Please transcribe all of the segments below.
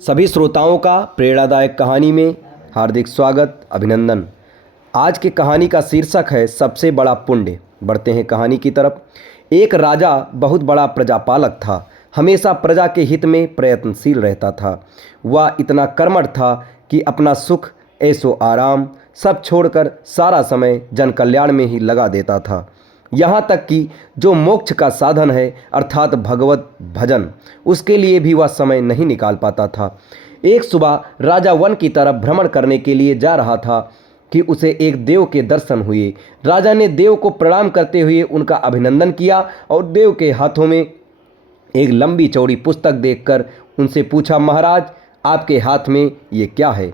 सभी श्रोताओं का प्रेरणादायक कहानी में हार्दिक स्वागत अभिनंदन। आज की कहानी का शीर्षक है सबसे बड़ा पुण्य। बढ़ते हैं कहानी की तरफ। एक राजा बहुत बड़ा प्रजापालक था। हमेशा प्रजा के हित में प्रयत्नशील रहता था। वह इतना कर्मठ था कि अपना सुख ऐशो आराम सब छोड़कर सारा समय जन कल्याण में ही लगा देता था। यहाँ तक कि जो मोक्ष का साधन है अर्थात भगवत भजन, उसके लिए भी वह समय नहीं निकाल पाता था। एक सुबह राजा वन की तरफ भ्रमण करने के लिए जा रहा था कि उसे एक देव के दर्शन हुए। राजा ने देव को प्रणाम करते हुए उनका अभिनंदन किया और देव के हाथों में एक लंबी चौड़ी पुस्तक देखकर उनसे पूछा, महाराज आपके हाथ में ये क्या है?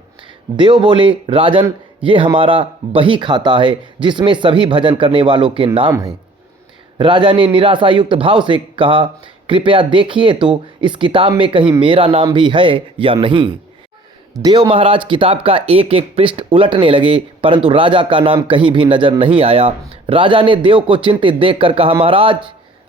देव बोले, राजन ये हमारा बही खाता है जिसमें सभी भजन करने वालों के नाम हैं। राजा ने निराशायुक्त भाव से कहा, कृपया देखिए तो इस किताब में कहीं मेरा नाम भी है या नहीं। देव महाराज किताब का एक एक पृष्ठ उलटने लगे परंतु राजा का नाम कहीं भी नजर नहीं आया। राजा ने देव को चिंतित देखकर कहा, महाराज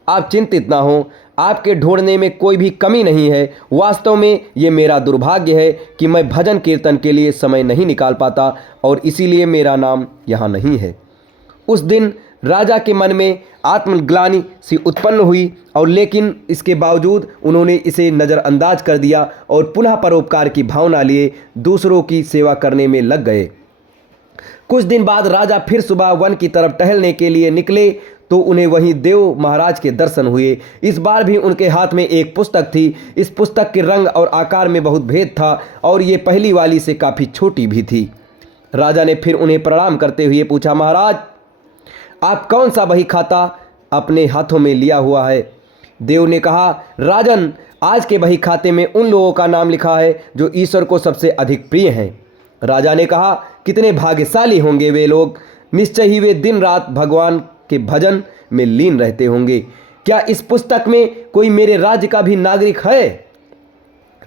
आप चिंतित ना हो, आपके ढूंढने में कोई भी कमी नहीं है। वास्तव में ये मेरा दुर्भाग्य है कि मैं भजन कीर्तन के लिए समय नहीं निकाल पाता और इसीलिए मेरा नाम यहाँ नहीं है। उस दिन राजा के मन में आत्मग्लानि सी उत्पन्न हुई और लेकिन इसके बावजूद उन्होंने इसे नज़रअंदाज कर दिया और पुनः परोपकार की भावना लिए दूसरों की सेवा करने में लग गए। कुछ दिन बाद राजा फिर सुबह वन की तरफ टहलने के लिए निकले तो उन्हें वहीं देव महाराज के दर्शन हुए। इस बार भी उनके हाथ में एक पुस्तक थी। इस पुस्तक के रंग और आकार में बहुत भेद था और ये पहली वाली से काफ़ी छोटी भी थी। राजा ने फिर उन्हें प्रणाम करते हुए पूछा, महाराज आप कौन सा बही खाता अपने हाथों में लिया हुआ है? देव ने कहा, राजन आज के बही खाते में उन लोगों का नाम लिखा है जो ईश्वर को सबसे अधिक प्रिय हैं। राजा ने कहा, कितने भाग्यशाली होंगे वे लोग, निश्चय ही वे दिन रात भगवान के भजन में लीन रहते होंगे। क्या इस पुस्तक में कोई मेरे राज्य का भी नागरिक है?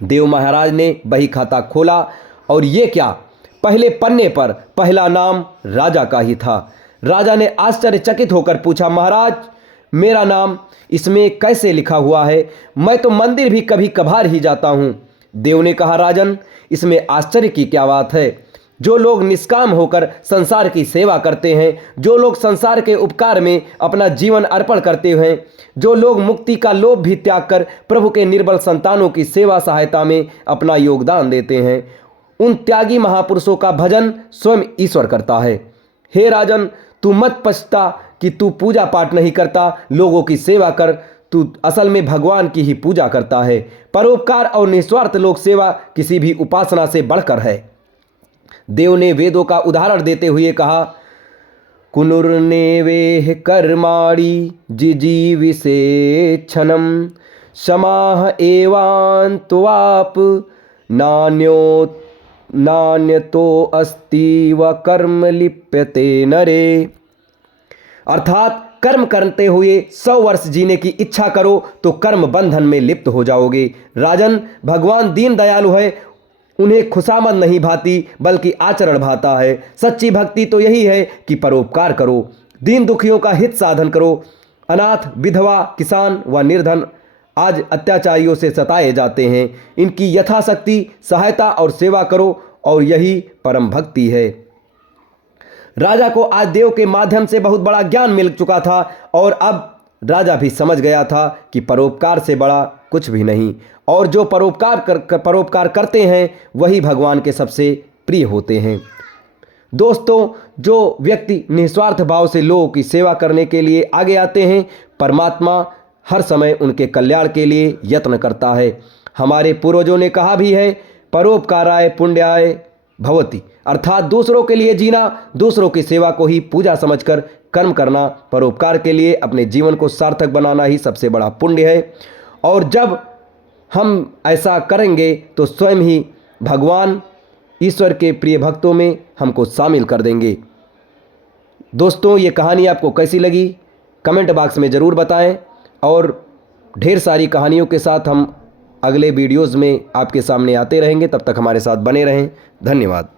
देव महाराज ने बही खाता खोला और ये क्या, पहले पन्ने पर पहला नाम राजा का ही था। राजा ने आश्चर्यचकित होकर पूछा, महाराज मेरा नाम इसमें कैसे लिखा हुआ है? मैं तो मंदिर भी कभी कभार ही जाता हूँ। देव ने कहा, राजन इसमें आश्चर्य की क्या बात है? जो लोग निष्काम होकर संसार की सेवा करते हैं, जो लोग संसार के उपकार में अपना जीवन अर्पण करते हैं, जो लोग मुक्ति का लोभ भी त्याग कर प्रभु के निर्बल संतानों की सेवा सहायता में अपना योगदान देते हैं, उन त्यागी महापुरुषों का भजन स्वयं ईश्वर करता है। हे राजन तू मत पछता कि तू पूजा पाठ नहीं करता, लोगों की सेवा कर, तू असल में भगवान की ही पूजा करता है। परोपकार और निस्वार्थ लोक सेवा किसी भी उपासना से बढ़कर है। देव ने वेदों का उदाहरण देते हुए कहा, कुनुर्नेवेह कर्माणि जिजीविषेक्षणं समाह एवान्त्वाप नान्यतो अस्ति व कर्म लिप्यते नरे। अर्थात कर्म करते हुए 100 वर्ष जीने की इच्छा करो तो कर्म बंधन में लिप्त हो जाओगे। राजन भगवान दीन दयालु है, उन्हें खुशामद नहीं भाती बल्कि आचरण भाता है। सच्ची भक्ति तो यही है कि परोपकार करो, दीन दुखियों का हित साधन करो। अनाथ विधवा किसान व निर्धन आज अत्याचारियों से सताए जाते हैं, इनकी यथाशक्ति सहायता और सेवा करो और यही परम भक्ति है। राजा को आज देव के माध्यम से बहुत बड़ा ज्ञान मिल चुका था और अब राजा भी समझ गया था कि परोपकार से बड़ा कुछ भी नहीं और जो परोपकार करते हैं वही भगवान के सबसे प्रिय होते हैं। दोस्तों, जो व्यक्ति निस्वार्थ भाव से लोगों की सेवा करने के लिए आगे आते हैं, परमात्मा हर समय उनके कल्याण के लिए यत्न करता है। हमारे पूर्वजों ने कहा भी है, परोपकाराय पुण्याय भवति, अर्थात दूसरों के लिए जीना, दूसरों की सेवा को ही पूजा समझकर कर्म करना, परोपकार के लिए अपने जीवन को सार्थक बनाना ही सबसे बड़ा पुण्य है। और जब हम ऐसा करेंगे तो स्वयं ही भगवान ईश्वर के प्रिय भक्तों में हमको शामिल कर देंगे। दोस्तों, ये कहानी आपको कैसी लगी कमेंट बॉक्स में ज़रूर बताएं और ढेर सारी कहानियों के साथ हम अगले वीडियोज़ में आपके सामने आते रहेंगे। तब तक हमारे साथ बने रहें। धन्यवाद।